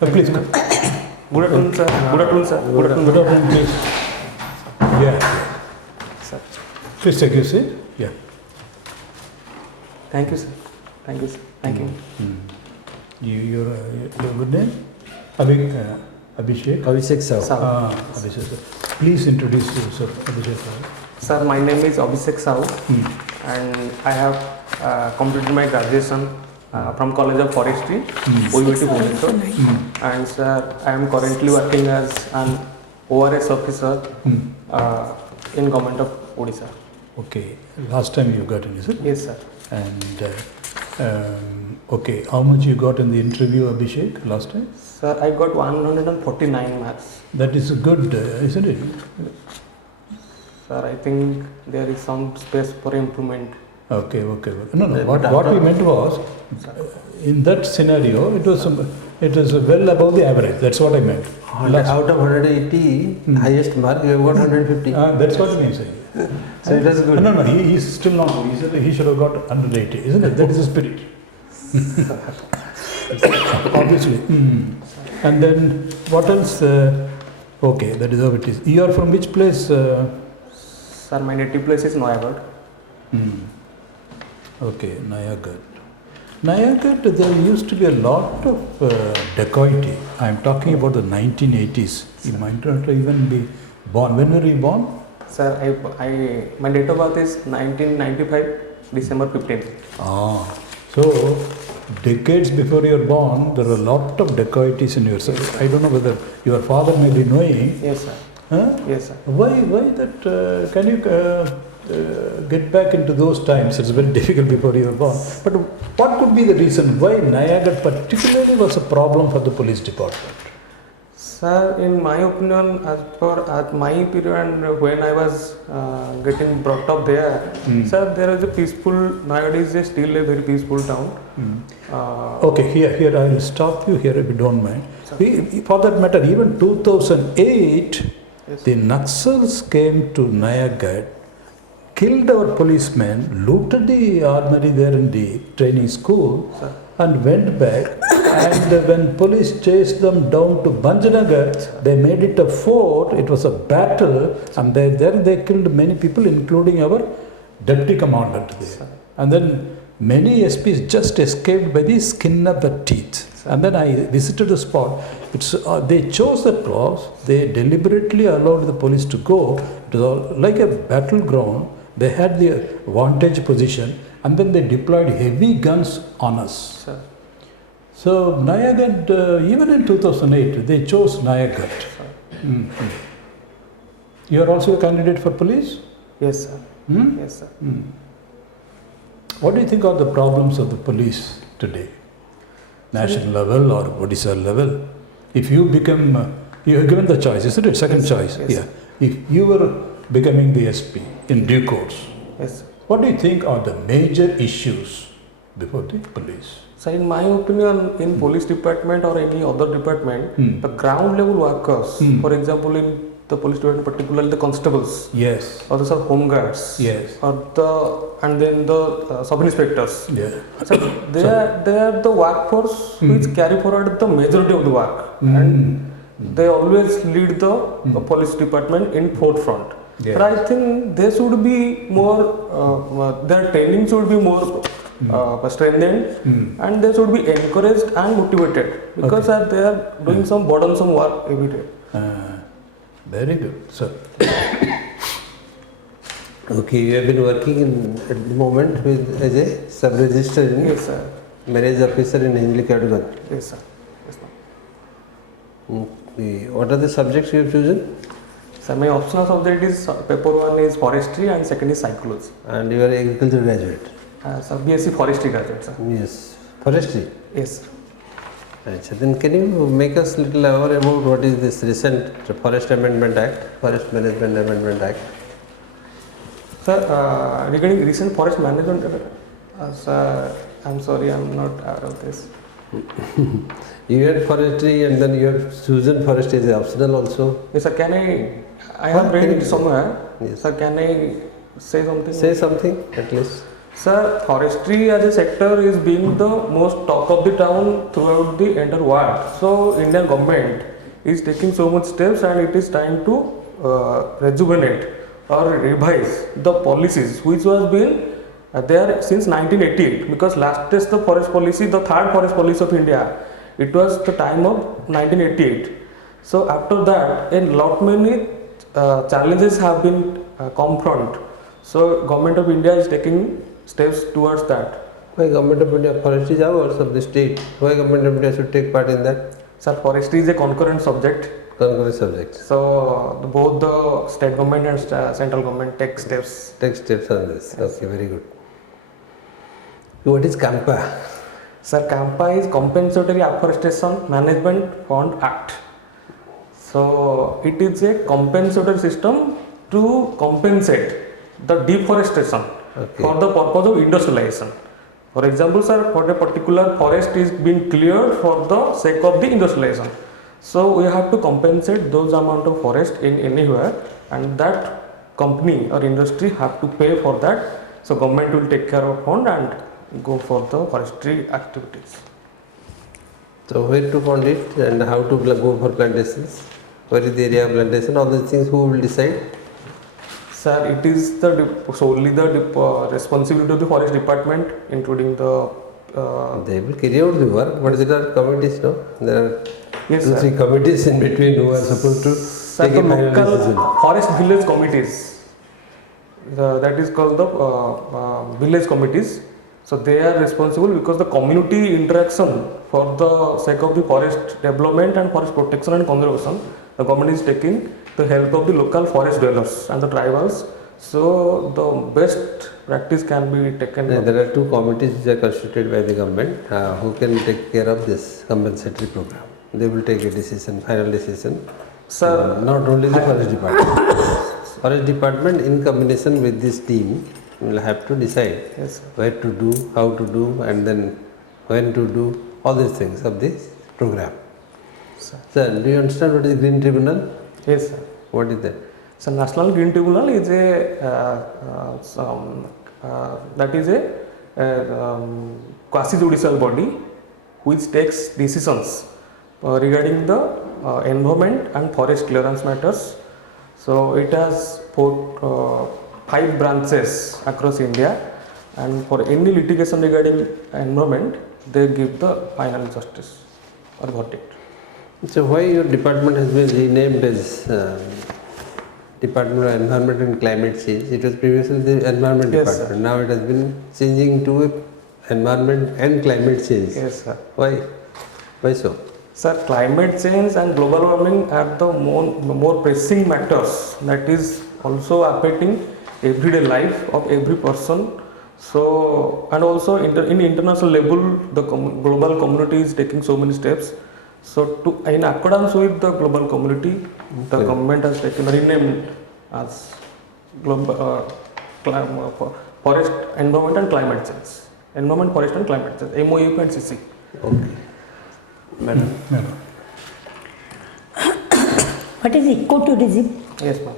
Please come. Good afternoon, sir. Good afternoon, sir. Good afternoon, please. Yeah. Sir. Please take your seat. Yeah. Thank you, sir. Thank you, sir. Thank you. Your good name? Abhishek? AVISEK sir. Abhishek sir. Please introduce yourself, Abhishek sir. Sir, my name is Abhisek SAHOO and I have completed my graduation from College of Forestry, OAS Odisha. And sir, I am currently working as an OAS officer in Government of Odisha. Okay. Last time you got in, is it? Yes, sir. And okay, how much you got in the interview, Abhishek, last time? Sir, I got 149 marks. That is good, isn't it? Sir, I think there is some space for improvement. Okay. No. What we meant was, in that scenario, it was well above the average. That's what I meant. Out of 180, highest mark, you have got 150. That's what I saying. So it is good. No. He is still not. He should have got 180, isn't it? That is the spirit. Obviously. And then what else? Okay, that is how it is. You are from which place? Sir, my native place is Noyagarh. Okay, Noyagarh. Noyagarh, there used to be a lot of dacoity. I am talking about the 1980s. You might not even be born. When were you born? Sir, my date of birth is 1995, December 15th. So decades before you were born, there were a lot of dacoities in your life. I don't know whether your father may be knowing. Yes, sir. Huh? Yes, sir. Why that? Can you get back into those times? It's very difficult before you were born. But what could be the reason why Noyagarh particularly was a problem for the police department? Sir, in my opinion, as per at my period when I was getting brought up there, sir, there is a peaceful. Nowadays, is still a very peaceful town. Okay, here I will stop you here if you don't mind. For that matter, even 2008, the Naxals came to Noyagarh, killed our policemen, looted the armory there in the training school, and went back. And when police chased them down to Banjanagar, they made it a fort. It was a battle, and there they killed many people, including our deputy commandant there. And then many SPs just escaped by the skin of the teeth. And then I visited the spot. They chose that clause. They deliberately allowed the police to go. It was all like a battleground. They had the vantage position, and then they deployed heavy guns on us. Sir. So Noyagarh, even in 2008, they chose Noyagarh. You are also a candidate for police? Yes, sir. Yes, sir. What do you think are the problems of the police today? National level or Odisha level? If you become, you are given the choice, isn't it? Second choice. Yes. Yeah. If you were becoming the SP in due course, Yes, sir. what do you think are the major issues before the police? So, in my opinion, in police department or any other department, the ground level workers, for example, in the police department, particularly the constables, Yes. or the home guards, Yes. and then the sub inspectors. Yeah. So they are the workforce which carry forward the majority of the work, and they always lead the police department in forefront. Yeah. But I think they should be more, their training should be more strengthened, and they should be encouraged and motivated because they are doing some burdensome work every day. Very good, sir. Okay, you have been working at the moment as a sub-register in Yes, sir. marriage officer in Hinjli-Kadugam. Yes, sir. Yes, ma'am. Okay. What are the subjects you have chosen? So my optional subject is paper one is forestry and second is psychology. And you are agriculture graduate. So BSc forestry graduate, sir. Yes. Forestry. Yes, sir. Achha, then can you make us little aware about what is this recent Forest Amendment Act, Forest Management Amendment Act? Sir, regarding recent forest management, sir, I'm sorry, I'm not aware of this. You had forestry and then you have chosen forestry as an optional also. Yes, sir. I have read it somewhere. Yes. Sir, can I say something? Say something at least. Sir, forestry as a sector is being the most talk of the town throughout the entire world. So, Indian government is taking so much steps, and it is time to rejuvenate or revise the policies which was been there since 1988, because last test the forest policy, the third forest policy of India, it was the time of 1988. So after that, a lot many challenges have been confront. So government of India is taking steps towards that. Why government of India, forest is ours of the state. Why government of India should take part in that? Sir, forestry is a concurrent subject. Concurrent subject. So both the state government and central government take steps. Take steps on this. Okay, very good. What is CAMPA? Sir, CAMPA is Compensatory Afforestation Management Fund Act. So it is a compensatory system to compensate the deforestation for the purpose of industrialization. For example, sir, for a particular forest is being cleared for the sake of the industrialization. So we have to compensate those amount of forest in anywhere, and that company or industry have to pay for that. So government will take care of fund and go for the forestry activities. So where to fund it and how to go for plantations? Where is the area of plantation? All these things who will decide? Sir, it is solely the responsibility of the forest department, including the. They will carry out the work, but there are committees, no? There are Yes, two, sir. three committees in between who are supposed to Sir, take the a final local decision. forest village committees, that is called the village committees. So they are responsible because the community interaction for the sake of the forest development and forest protection and conservation, the government is taking the help of the local forest dwellers and the tribals. So the best practice can be taken. There are two committees which are constituted by the government who can take care of this compensatory program. They will take a decision, final decision. Sir, Not only the forest department. Forest department in combination with this team will have to decide yes, sir. where to do, how to do, and then when to do, all these things of this program. Sir, do you understand what is Green Tribunal? Yes, sir. What is that? So National Green Tribunal is a quasi-judicial body which takes decisions regarding the environment and forest clearance matters. So it has 5 branches across India, and for any litigation regarding environment, they give the final justice or verdict. So why your department has been renamed as Department of Environment and Climate Change? It was previously the Environment Yes, Department. sir. Now it has been changing to Environment and Climate Change. Yes, sir. Why? Why so? Sir, climate change and global warming are the more pressing matters that is also affecting everyday life of every person. So, and also in international level, the global community is taking so many steps. So, in accordance with the global community, the government has taken renamed as global forest environment and climate change. Environment, forest and climate change. MOUP and CC. Okay. Madam. What is ecotourism? Yes, ma'am.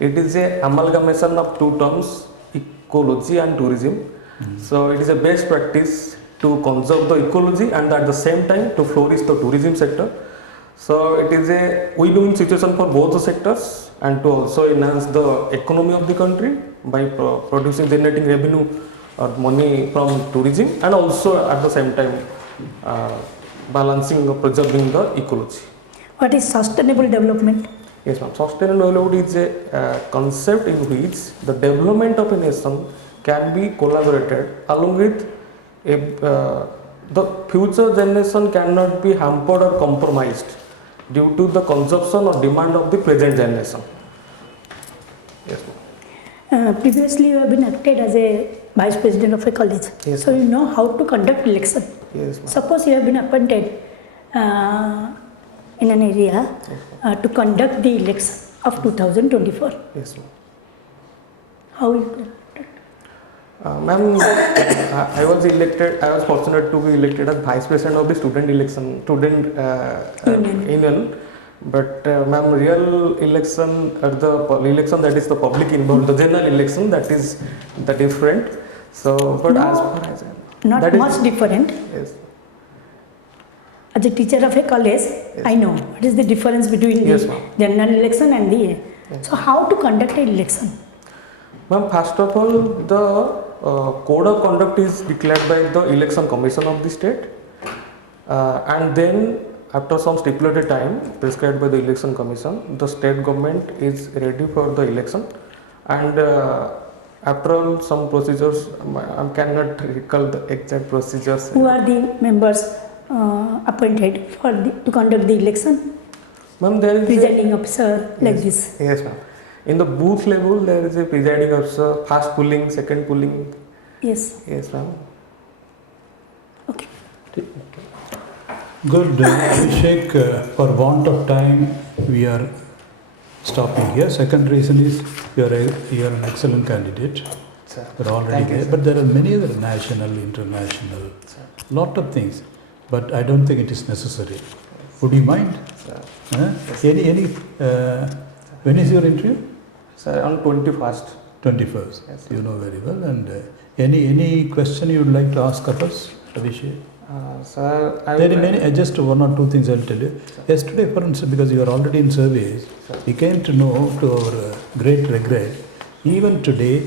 It is a amalgamation of two terms, ecology and tourism. So it is a best practice to conserve the ecology and at the same time to flourish the tourism sector. So it is a win-win situation for both the sectors, and to also enhance the economy of the country by generating revenue or money from tourism, and also at the same time balancing or preserving the ecology. What is sustainable development? Yes, ma'am. Sustainable development is a concept in which the development of a nation can be collaborated along with the future generation cannot be hampered or compromised due to the consumption or demand of the present generation. Yes, ma'am. Previously, you have been acted as a vice president of a college. Yes, So you know how to conduct election. Yes, ma'am. Suppose you have been appointed in an area to conduct the election of 2024. Yes, ma'am. How you do? Ma'am, I was fortunate to be elected as vice president of the student union. But ma'am, real election, the election that is the public involved, the general election, that is the different. So, but No, as far as Not that is- much different. yes, As a teacher of a college, I know what is the difference between Yes, the ma'am. general election and the. So how to conduct an election? ma'am. First of all, the code of conduct is declared by the election commission of the state, and then after some stipulated time prescribed by the election commission, the state government is ready for the election, and after all some procedures, I cannot recall the exact procedures. Who are the members appointed for to conduct the election? Ma'am, there is Presiding officer like Yes. this. Yes, ma'am. In the booth level, there is a presiding officer, first polling, second polling. Yes. Yes, ma'am. Okay. Good. Abhishek, for want of time, we are stopping here. Second reason is you are an excellent candidate. Sir. You are already Thank you, there. sir. But there are many other national, international, lot of things. But I don't think it is necessary. Would you mind? Sir. When is your interview? Sir, on 21st. 21st. Yes, You know very well. And any question you would like to ask of us, Abhishek? Sir, I There are many, just one or two things I'll tell you. Yesterday, for instance, because you are already in service, we came to know, to our great regret, even today,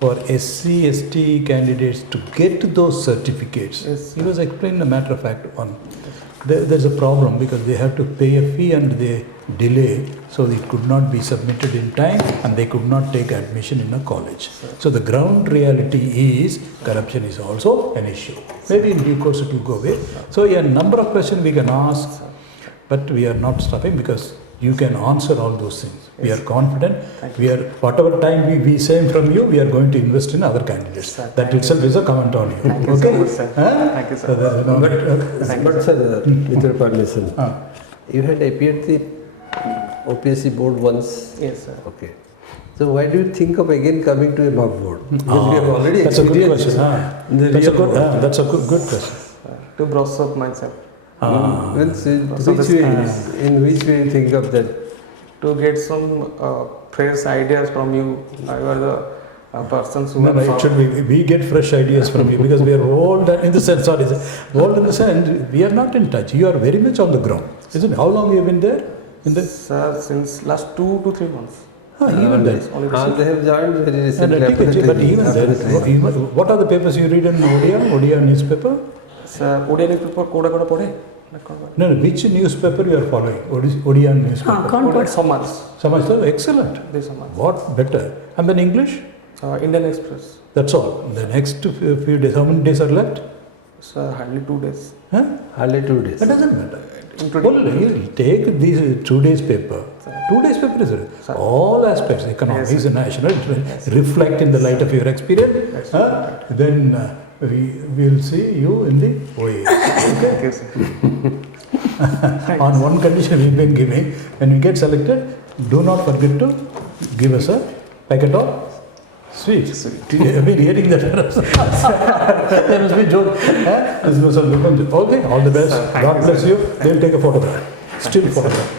for SC, ST candidates to get those certificates, Yes, he was explaining a matter of fact one. There's a problem because they have to pay a fee and they delay, so it could not be submitted in time and they could not take admission in a college. So the ground reality is corruption is also an issue. Maybe in due course it will go away. So a number of questions we can ask, but we are not stopping because you can answer all those things. We are confident. We are whatever time we save from you, we are going to invest in other candidates. Sir, That itself is a comment on you. Thank you so much, sir. Huh? Thank you, sir. So there is no- Thank you, But sir. sir, with your permission, Ah. you had appeared the OPSC board once. Yes, sir. Okay. So why do you think of again coming to a mock board? Because we have already That's a good experienced question. in the That's a real good. world. That's a good question. To brush up myself, Means in So which this- way? In which way you think of that? to get some fresh ideas from you. You are the persons who No, are actually, we get fresh ideas from you because we are old in the sense. Sorry, old in the sense we are not in touch. You are very much on the ground, isn't it? How long you have been there? In the Sir, since last 2 to 3 months. even then. Only They have joined very And recently. I after think the it- but training, even after the then, training. what are the papers you read in Odia newspaper? Sir, Odia newspaper कोड़ा कोड़ा पढ़े? No, which newspaper you are following? Odia newspaper. हाँ, कौन Odia पढ़? समाज, Samaj, excellent. दे समाज. What better? And then English? Indian Express. That's all. The next few days, how many days are left? Sir, hardly 2 days. Huh? Hardly 2 days. That doesn't matter. Including Well, you take these 2 days paper. 2 days paper is Sir. all aspects, economics, Yes, sir. national, it will reflect in the light of your experience. Yes, Huh? Then we will see you in the OAS. Okay, sir. On one condition we've been giving, when you get selected, do not forget to give us a packet of sweets. I've been hearing that. There must be joke. This must have become. Okay, all the best. Sir, thank God you, bless sir. you. They'll take a photograph. Still photograph.